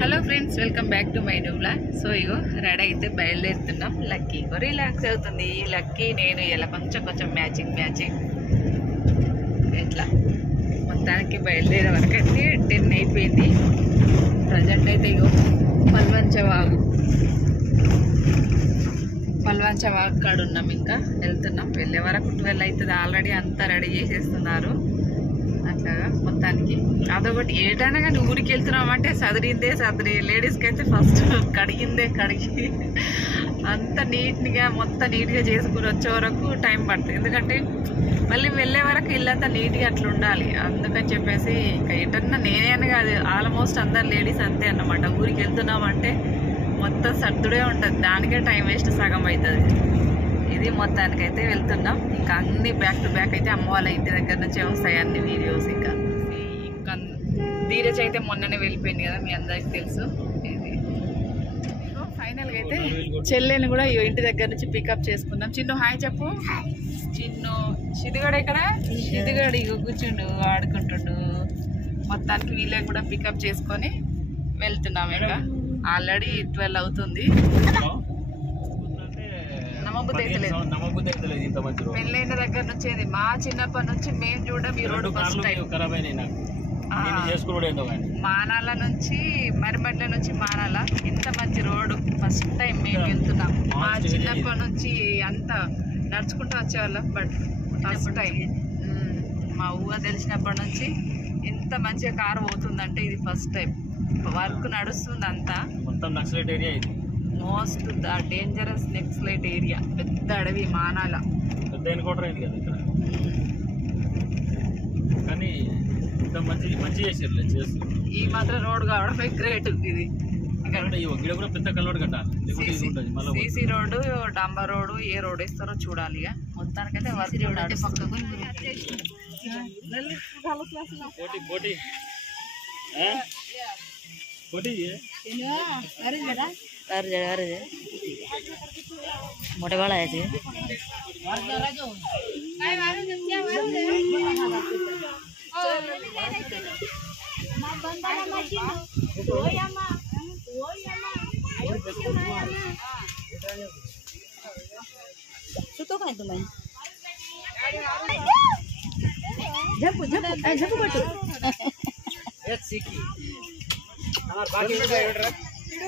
Hello friends, welcome back to my new blog. So ego ready అయితే బయలుదేరుతున్నాం. Lucky relax అవుతుంది. Lucky నేను ఇలా కొంచెం మ్యాచింగ్ ఎట్లా మొత్తానికి బయలుదేరే వరకు అయితే 10 అయిపోయింది. ప్రజెంట్ అయితే ఇగో పల్వంచ వాగు కాడ ఉన్నాం. ఇంకా వెళ్తున్నాం. వెళ్ళే వరకు 12 అవుతుంది. ఆల్రెడీ అంతా రెడీ చేసేస్తున్నారు. అట్లాగా మొత్తానికి అదొకటి. ఏటైనా కానీ ఊరికి వెళ్తున్నాం అంటే సదిరి లేడీస్కి అయితే ఫస్ట్ కడిగి అంత నీట్గా చేసుకుని వచ్చే వరకు టైం పడుతుంది. ఎందుకంటే మళ్ళీ వెళ్ళే వరకు ఇల్లంతా నీట్గా అట్లా ఉండాలి. అందుకని చెప్పేసి ఇంకా ఎటన్నా నేనే అని కాదు, ఆల్మోస్ట్ అందరు లేడీస్ అంతే అన్నమాట. ఊరికి వెళ్తున్నామంటే మొత్తం సర్దుడే ఉంటుంది. దానికే టైం వేస్ట్ సగం అవుతుంది. ఇది మొత్తానికైతే వెళ్తున్నాం. ఇంకా అన్ని బ్యాక్ టు బ్యాక్ అయితే అమ్మ వాళ్ళ ఇంటి దగ్గర నుంచే వస్తాయి అన్ని వీడియోస్. ఇంకా ధీరజ్ అయితే మొన్ననే వెళ్ళిపోయింది కదా, మీ అందరికి తెలుసు. ఇది ఫైనల్గా అయితే చెల్లెని కూడా ఇంటి దగ్గర నుంచి పికప్ చేసుకున్నాం. చిన్ను హాయ్ చెప్పు. చిన్ను సిద్ధిగాడు ఇక్కడ, సిద్ధిగాడు ఇగో కూర్చుండు ఆడుకుంటుండు. మొత్తానికి వీళ్ళని కూడా పికప్ చేసుకొని వెళ్తున్నాం. ఇంకా ఆల్రెడీ 12 అవుతుంది. పెళ్ళైన దగ్గర నుంచి మా చిన్నప్పటి నుంచి మేము చూడడం ఈ రోడ్డు ఫస్ట్ టైం. మానాల నుంచి మరిమడ్ల నుంచి మానాల ఇంత మంచి రోడ్డు ఫస్ట్ టైం మేము వెళ్తున్నాం. మా చిన్నప్పటి నుంచి అంత నడుచుకుంటూ వచ్చేవాళ్ళం, బట్ ఫస్ట్ టైం మా ఊహ తెలిసినప్పటి నుంచి ఇంత మంచిగా కారు పోతుందంటే ఇది ఫస్ట్ టైం. వర్క్ నడుస్తుంది అంతా. మొత్తం నక్సలైట్ ఏరియా ఇది. Most dangerous naxalite area. పెద్ద అడవి మానాల. పెద్ద ఎన్కౌంటర్ అయింది కదా ఇక్కడ. కానీ మంచి చేసారు. ఈ మాత్రం రోడ్ కావడమే గ్రేట్. ఇది కూడా పెద్ద కల్లోడు కట్టాలి. సీసీ రోడ్డు, డాంబర్ రోడ్డు, ఏ రోడ్ వేస్తారో చూడాలి. ఇక మొత్తానికైతే వర్క్ పక్కకు मोटे वाला है तो काय तुम्हें झपू बटू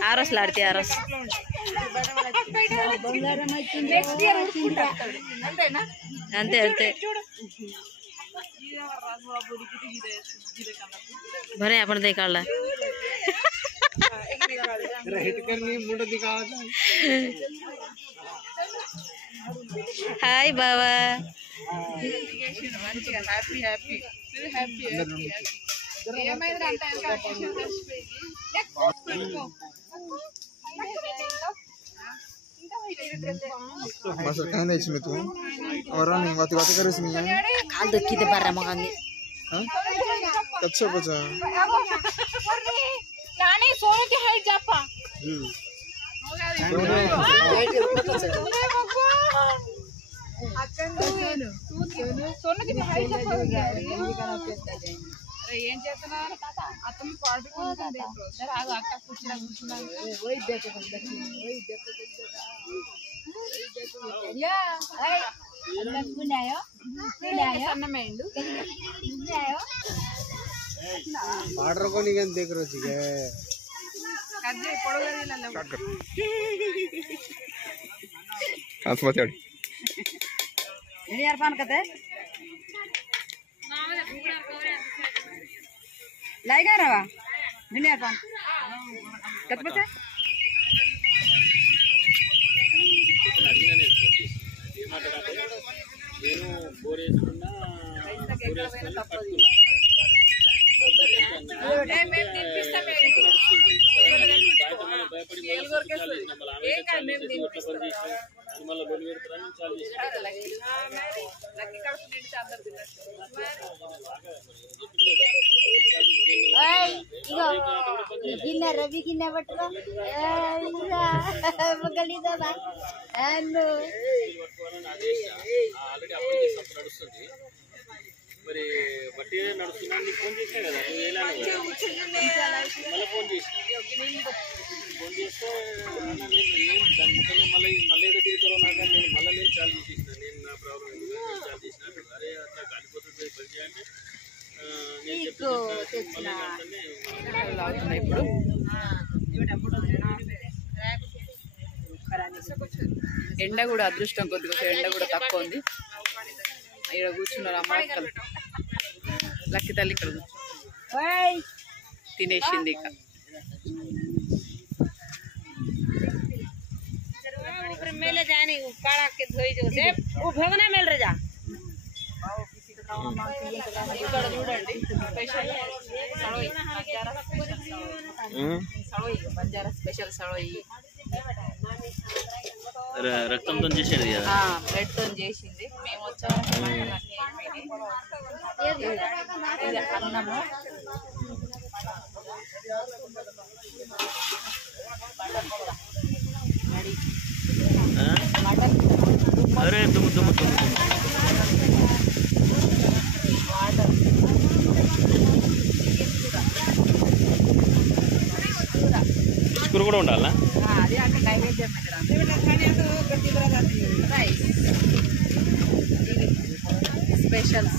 आरस लाडते आरस అంతే भरे आपण ते काढला. हाय बाबा. Masuk kan dari sini tuh orang nih wati keris nih ya. Kalau kita barang makan nih. Hah? Kacau baca. नानी सोने की हाइट जापा सोने की हाइट जापा ఏం చేస్తున్నారు అతను పాడుకుంటుంది. అక్క కూర్చున్నా ऑर्डर को नहीं देख रहे थे कद्दे पड़ोगा हाथ मत यार ini arpan kate लाएगा रवा ini arpan kat pate నేను బోరేసుకున్నా रवि की बटवा गली दबा మరి బట్టి నడుస్తున్నా నీకు ఫోన్ చేసినా కదా నువ్వు వేలాను మళ్ళీ ఫోన్ చేస్తే దాని ముఖ్యంగా మళ్ళీ ఏదో తిరుగుతారో నాకు నేను మళ్ళీ నేను చాలు చేసేసిన నేను నా ప్రాబ్లం చాలు చేసిన అరే అట్లా కాలిపోతుంది పరిచయం అంటే నేను ఇప్పుడు ఎండ కూడా అదృష్టం కొద్దిగా ఎండ కూడా తక్కువ ఉంది. ఇక్కడ కూర్చున్నారు అమ్మ అక్కలు. లక్కి తల్లి ఇక్కడ తినేసింది. ఇక ఇక్కడ చూడండి స్పెషల్ సళోయి బంజారా స్పెషల్ సళోయి రక్తంతో చేసేది కదా బ్లడ్ తో చేసింది. మేము వచ్చాము అన్నము అరే తుమ్ము తుమ్ము తుమ్ము కూర కూడా ఉండాలా అది అక్కడ నైవేద్యం స్పెషల్స్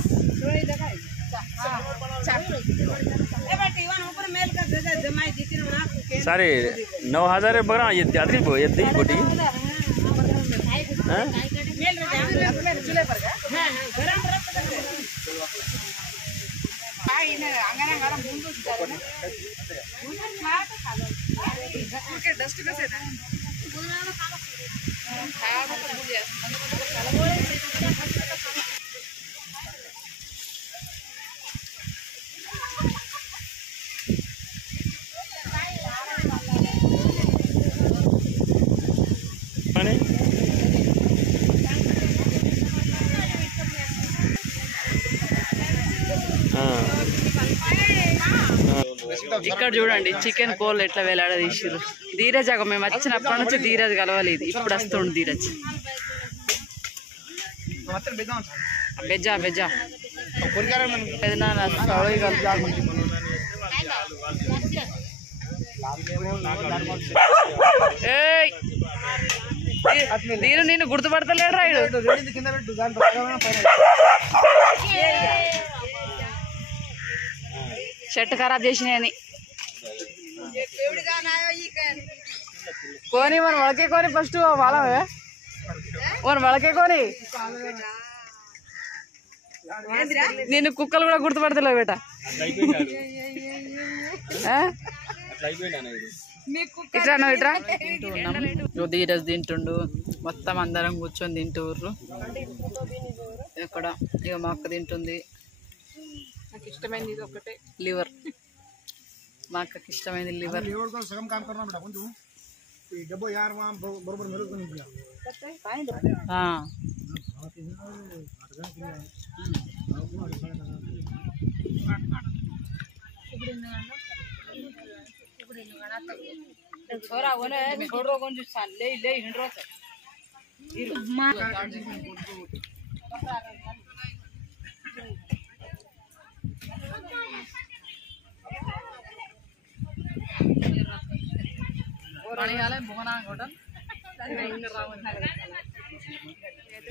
सारे 9,000 बघा येते येते गोटी डस्ट कसे ఇక్కడ చూడండి చికెన్ కోల్ ఎట్లా వేలాడదీసిర్రు. ధీరజ్ అగో మేము వచ్చినప్పటి నుంచి ధీరజ్ కలవలేదు. ఇప్పుడు వస్తుండు ధీరజ్. బెజ్జా బెజ్జా ధీరు నిన్ను గుర్తుపడతలేడు రాయుడు. షర్ట్ ఖరాబ్ చేసినాయని కోని మన వಳకే కోని ఫస్ట్ వాళ్ళవే మన వಳకే కోని నిన్ను కుక్కలు కూడా గుర్తుపడతలేవు బేట. ఇట్రా నువ్వు ఇట్రా. ధీరజ్ తింటుండు. మొత్తం అందరం కూర్చొని తింటూర్రు. ఇక్కడ ఇక మా అక్క తింటుంది. నాకు ఇష్టమైనది ఇది ఒకటే లివర్. మా అక్కకి ఇష్టమైనది లివర్.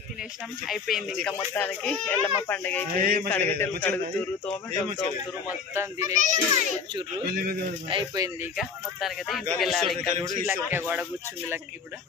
తినేసినాం అయిపోయింది. ఇంకా మొత్తానికి ఎల్లమ్మ పండుగ అయిపోయింది. కడుగుటలు కడుగుతురు, తోమటలు తోముతురు, మొత్తం తినేసి కూర్చుర్రు. అయిపోయింది. ఇక మొత్తానికి అయితే ఇంటికి వెళ్ళాలి. ఇంకా లక్కి కూడా కూర్చుంది. లక్కి కూడా